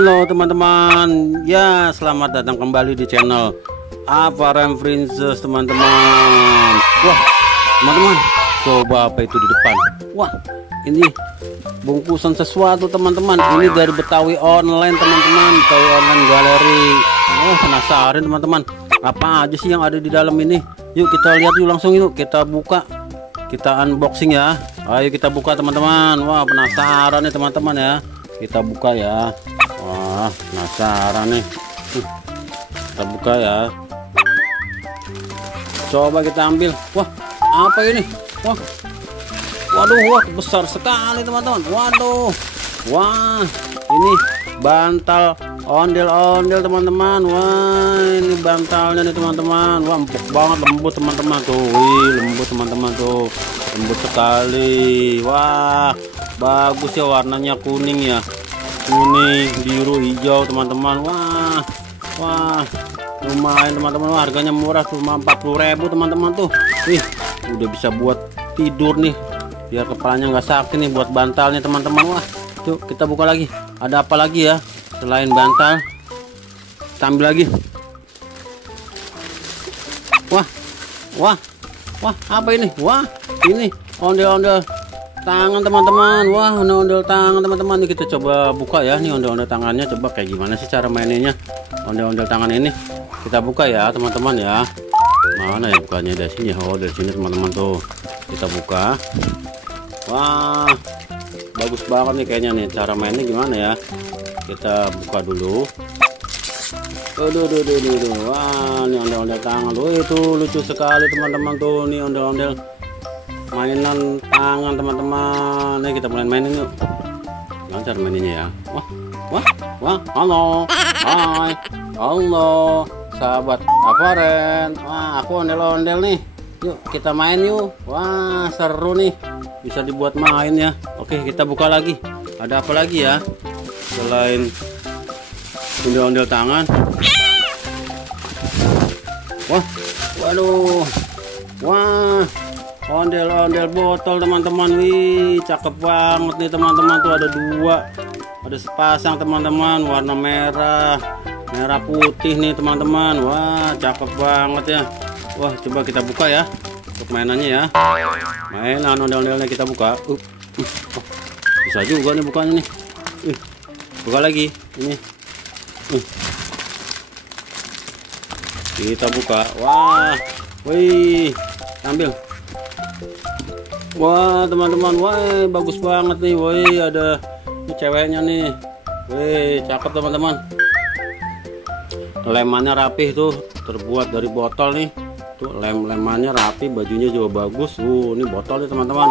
Halo teman-teman, ya selamat datang kembali di channel Avaren Princess teman-teman. Wah teman-teman, coba apa itu di depan? Wah ini bungkusan sesuatu teman-teman. Ini dari Betawi Online teman-teman, Betawi Online Galeri. Oh penasaran teman-teman, apa aja sih yang ada di dalam ini? Yuk kita lihat yuk, langsung yuk kita buka, kita unboxing ya. Ayo kita buka teman-teman. Wah penasaran nih teman-teman ya. Kita buka ya. Wah penasaran nih. Kita buka ya. Coba kita ambil. Wah apa ini? Wah waduh, wah besar sekali teman-teman. Waduh, wah ini bantal ondel-ondel teman-teman. Wah ini bantalnya nih teman-teman. Wah empuk banget, lembut teman-teman tuh. Wih lembut teman-teman tuh, lembut sekali. Wah bagus ya, warnanya kuning ya, kuning biru hijau teman-teman. Wah lumayan teman-teman. Wah, harganya murah, cuma 40.000 teman-teman tuh. Ih udah bisa buat tidur nih, biar kepalanya nggak sakit nih, buat bantalnya teman-teman. Wah tuh kita buka lagi, ada apa lagi ya selain bantal? Kita ambil lagi. Wah apa ini? Wah ini ondel-ondel tangan teman-teman. Wah ondel-ondel tangan teman-teman. Ini kita coba buka ya, nih ondel-ondel tangannya. Coba kayak gimana sih cara maininnya ondel-ondel tangan ini? Kita buka ya teman-teman ya. Mana ya bukanya? Dari sini. Oh dari sini teman-teman tuh. Kita buka. Wah bagus banget nih kayaknya nih. Cara mainnya gimana ya? Kita buka dulu. Aduh. Wah ini ondel-ondel tangan. Wah itu lucu sekali teman-teman tuh. Nih ondel-ondel mainan tangan teman-teman. Nih kita mulai mainin yuk. Gimana cara maininnya ya? Wah halo, hai, halo sahabat Avaren. Wah aku ondel-ondel nih. Yuk kita main yuk. Wah seru nih, bisa dibuat main ya. Oke kita buka lagi. Ada apa lagi ya selain ondel-ondel tangan? Waduh, wah ondel-ondel botol teman-teman. Wih cakep banget nih teman-teman tuh. Ada dua, ada sepasang teman-teman, warna merah putih nih teman-teman. Wah cakep banget ya. Wah coba kita buka ya untuk mainannya ya. Mainan ondel-ondelnya kita buka. Bisa juga nih bukanya nih. Buka lagi ini. Kita buka. Wah wih ambil. Wah teman-teman, wah bagus banget nih. Wih ada ini ceweknya nih. Wih cakep teman-teman. Lemannya rapih tuh, terbuat dari botol nih. Tuh lemannya rapi, bajunya juga bagus. Ini botol nih teman-teman.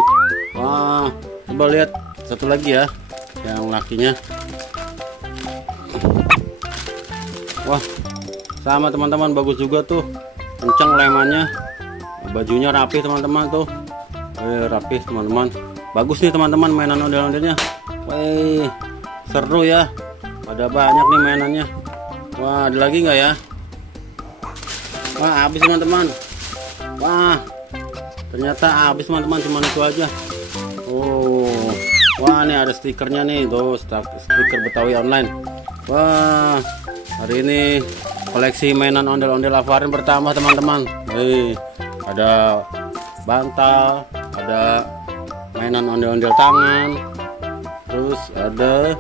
Wah coba lihat satu lagi ya, yang lakinya. Wah sama teman-teman, bagus juga tuh, kenceng lemannya, bajunya rapih teman-teman tuh. Rapih teman-teman, bagus nih teman-teman mainan ondel-ondelnya. Wih seru ya, ada banyak nih mainannya. Wah ada lagi nggak ya? Wah habis teman-teman. Wah ternyata habis teman-teman, cuma itu aja. Oh wah nih ada stikernya nih tuh, stiker Betawi Online. Wah hari ini koleksi mainan ondel-ondel Avaren pertama teman-teman. Ada bantal, ada mainan ondel-ondel tangan, terus ada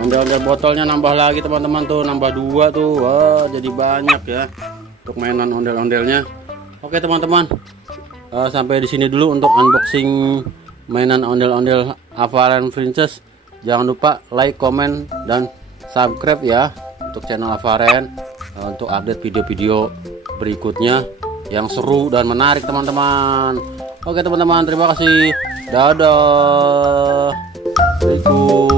ondel-ondel botolnya nambah lagi teman-teman tuh, nambah dua tuh. Wah jadi banyak ya untuk mainan ondel-ondelnya. Oke teman-teman, sampai di sini dulu untuk unboxing mainan ondel-ondel Avaren Princess. Jangan lupa like, comment, dan subscribe ya untuk channel Avaren, untuk update video-video berikutnya yang seru dan menarik teman-teman. Oke teman-teman, terima kasih. Dadah. Assalamualaikum.